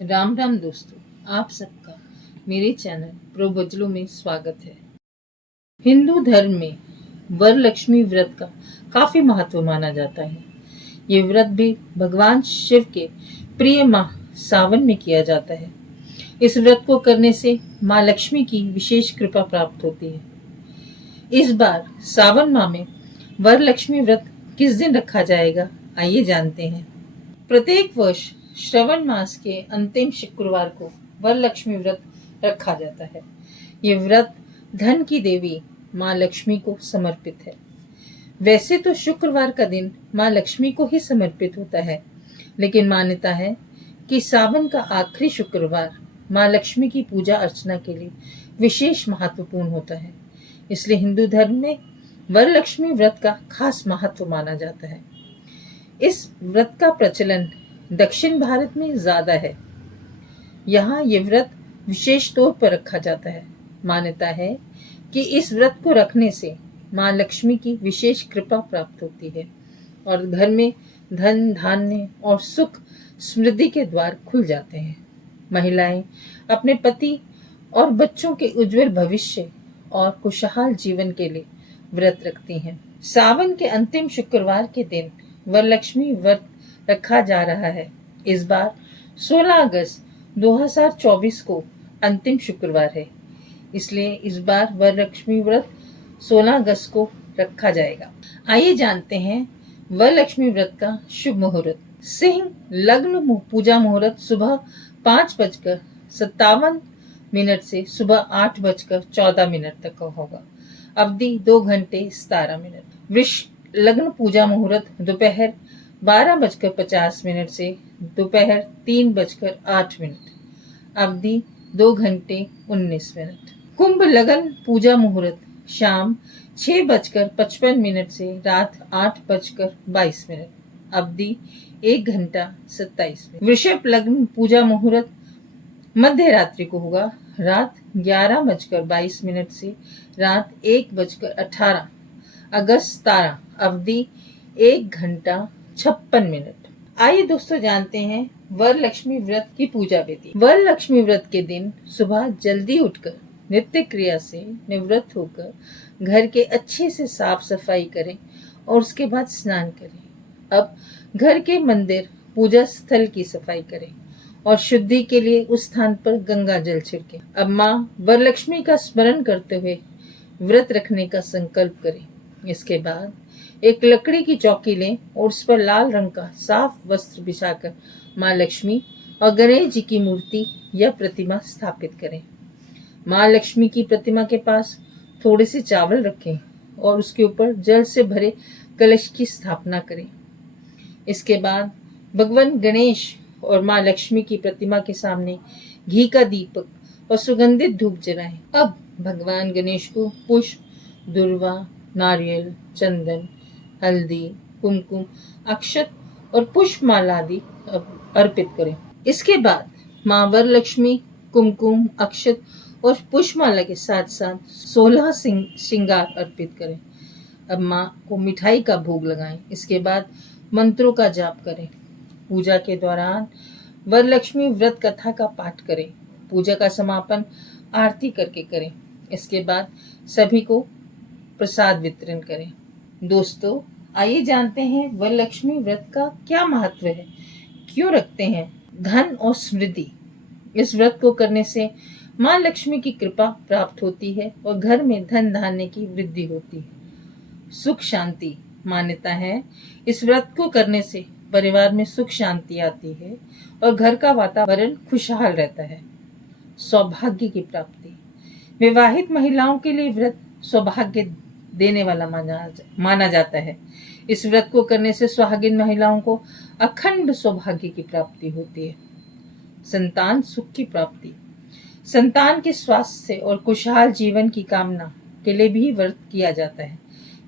राम राम दोस्तों, आप सबका मेरे चैनल प्रोबजलों में स्वागत है। हिंदू धर्म में वरलक्ष्मी व्रत का काफी महत्व माना जाता है। ये व्रत भी भगवान शिव के प्रिय माह सावन में किया जाता है। इस व्रत को करने से माँ लक्ष्मी की विशेष कृपा प्राप्त होती है। इस बार सावन माह में वरलक्ष्मी व्रत किस दिन रखा जाएगा, आइए जानते हैं। प्रत्येक वर्ष श्रवण मास के अंतिम शुक्रवार को वरलक्ष्मी व्रत रखा जाता है। ये व्रत धन की देवी माँ लक्ष्मी को समर्पित है। वैसे तो शुक्रवार का दिन माँ लक्ष्मी को ही समर्पित होता है, लेकिन मान्यता है कि सावन का आखिरी शुक्रवार माँ लक्ष्मी की पूजा अर्चना के लिए विशेष महत्वपूर्ण होता है। इसलिए हिंदू धर्म में वरलक्ष्मी व्रत का खास महत्व माना जाता है। इस व्रत का प्रचलन दक्षिण भारत में ज्यादा है। यहाँ ये व्रत विशेष तौर पर रखा जाता है। मान्यता है कि इस व्रत को रखने से माँ लक्ष्मी की विशेष कृपा प्राप्त होती है और घर में धन धान्य और सुख समृद्धि के द्वार खुल जाते हैं। महिलाएं अपने पति और बच्चों के उज्जवल भविष्य और खुशहाल जीवन के लिए व्रत रखती हैं। सावन के अंतिम शुक्रवार के दिन वरलक्ष्मी व्रत रखा जा रहा है। इस बार 16 अगस्त 2024 को अंतिम शुक्रवार है, इसलिए इस बार वरलक्ष्मी व्रत 16 अगस्त को रखा जाएगा। आइए जानते हैं वरलक्ष्मी व्रत का शुभ मुहूर्त। सिंह लग्न पूजा मुहूर्त सुबह 5:57 से सुबह 8:14 तक का होगा। अवधि 2 घंटे 17 मिनट। वृष लग्न पूजा मुहूर्त दोपहर 12:50 से दोपहर 3:08। अवधि 2 घंटे 19 मिनट। कुंभ लग्न पूजा मुहूर्त शाम 6:55 से रात 8:22। अवधि 1 घंटा 27 मिनट। वृषभ लग्न पूजा मुहूर्त मध्य रात्रि को होगा, रात 11:22 से रात 1:18। अगस्त 17। अवधि 1 घंटा 56 मिनट। आइए दोस्तों जानते हैं वरलक्ष्मी व्रत की पूजा विधि। वरलक्ष्मी व्रत के दिन सुबह जल्दी उठकर नित्य क्रिया से निवृत्त होकर घर के अच्छे से साफ सफाई करें और उसके बाद स्नान करें। अब घर के मंदिर पूजा स्थल की सफाई करें और शुद्धि के लिए उस स्थान पर गंगा जल छिड़कें। अब माँ वरलक्ष्मी का स्मरण करते हुए व्रत रखने का संकल्प करें। इसके बाद एक लकड़ी की चौकी लें और उस पर लाल रंग का साफ वस्त्र बिछाकर माँ लक्ष्मी और गणेश जी की मूर्ति या प्रतिमा स्थापित करें। माँ लक्ष्मी की प्रतिमा के पास थोड़े से चावल रखें और उसके ऊपर जल से भरे कलश की स्थापना करें। इसके बाद भगवान गणेश और माँ लक्ष्मी की प्रतिमा के सामने घी का दीपक और सुगंधित धूप जलाएं। अब भगवान गणेश को पुष्प, दुर्वा, नारियल, चंदन, हल्दी, कुमकुम, अक्षत और पुष्पमाला आदि अर्पित करें। इसके बाद माँ वरलक्ष्मी कुमकुम, अक्षत और पुष्पमाला के साथ साथ 16 श्रृंगार अर्पित करें। अब माँ को मिठाई का भोग लगाएं। इसके बाद मंत्रों का जाप करें। पूजा के दौरान वरलक्ष्मी व्रत कथा का पाठ करें। पूजा का समापन आरती करके करें। इसके बाद सभी को प्रसाद वितरण करें। दोस्तों, आइए जानते हैं वरलक्ष्मी व्रत का क्या महत्व है, क्यों रखते हैं। धन और समृद्धि। इस व्रत को करने से माँ लक्ष्मी की कृपा प्राप्त होती है और घर में धन धान्य की वृद्धि होती है। सुख शांति। मान्यता है इस व्रत को करने से परिवार में सुख शांति आती है और घर का वातावरण खुशहाल रहता है। सौभाग्य की प्राप्ति। विवाहित महिलाओं के लिए व्रत सौभाग्य देने वाला माना जाता है। इस व्रत को करने से सुहागिन महिलाओं को अखंड सौभाग्य की प्राप्ति होती है। संतान सुख की प्राप्ति। संतान के स्वास्थ्य और खुशहाल जीवन की कामना के लिए भी व्रत किया जाता है।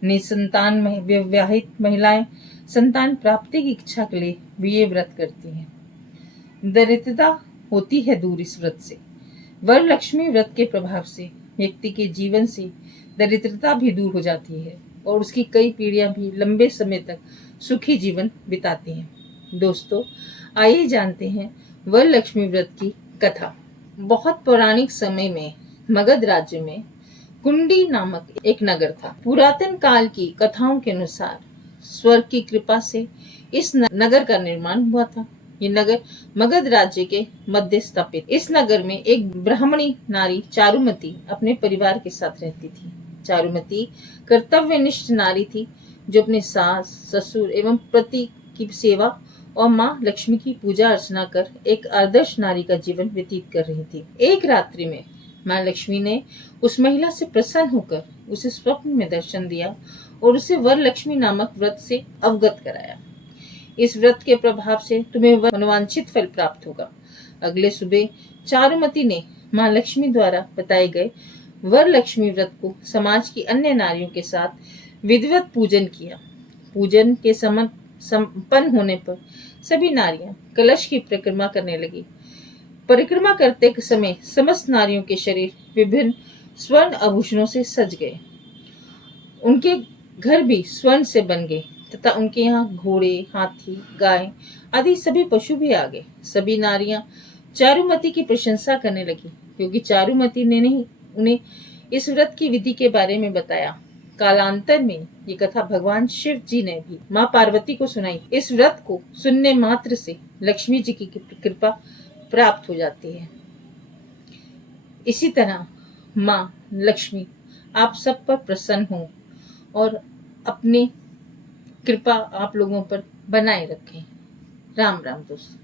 निसंतान विवाहित महिलाएं संतान प्राप्ति की इच्छा के लिए भी ये व्रत करती हैं। दरिद्रता होती है दूर इस व्रत से। वरलक्ष्मी व्रत के प्रभाव से व्यक्ति के जीवन से दरिद्रता भी दूर हो जाती है और उसकी कई पीढ़ियां भी लंबे समय तक सुखी जीवन बिताती हैं। दोस्तों, आइए जानते हैं वरलक्ष्मी व्रत की कथा। बहुत पौराणिक समय में मगध राज्य में कुंडी नामक एक नगर था। पुरातन काल की कथाओं के अनुसार स्वर्ग की कृपा से इस नगर का निर्माण हुआ था। ये नगर मगध राज्य के मध्य स्थापित। इस नगर में एक ब्राह्मणी नारी चारुमती अपने परिवार के साथ रहती थी। चारुमती कर्तव्यनिष्ठ नारी थी जो अपने सास, ससुर एवं पति की सेवा और माँ लक्ष्मी की पूजा अर्चना कर एक आदर्श नारी का जीवन व्यतीत कर रही थी। एक रात्रि में माँ लक्ष्मी ने उस महिला से प्रसन्न होकर उसे स्वप्न में दर्शन दिया और उसे वरलक्ष्मी नामक व्रत से अवगत कराया। इस व्रत के प्रभाव से तुम्हें मनोवांछित फल प्राप्त होगा। अगले सुबह चारुमती ने माँ लक्ष्मी द्वारा बताए गए वरलक्ष्मी व्रत को समाज की अन्य नारियों के साथ विधिवत पूजन किया। पूजन के संपन्न होने पर सभी नारियां कलश की परिक्रमा करने लगी। परिक्रमा करते समय समस्त नारियों के शरीर विभिन्न स्वर्ण आभूषणों से सज गए। उनके घर भी स्वर्ण से बन गए तथा उनके यहाँ घोड़े, हाथी, गाय आदि सभी पशु भी आ गए। सभी नारियां चारुमती की प्रशंसा करने लगी क्योंकि चारुमती ने नहीं उन्हें इस व्रत की विधि के बारे में बताया। कालांतर में ये कथा भगवान शिव जी ने भी माँ पार्वती को सुनाई। इस व्रत को सुनने मात्र से लक्ष्मी जी की कृपा प्राप्त हो जाती है। इसी तरह माँ लक्ष्मी आप सब पर प्रसन्न हो और अपनी कृपा आप लोगों पर बनाए रखें। राम राम दोस्तों।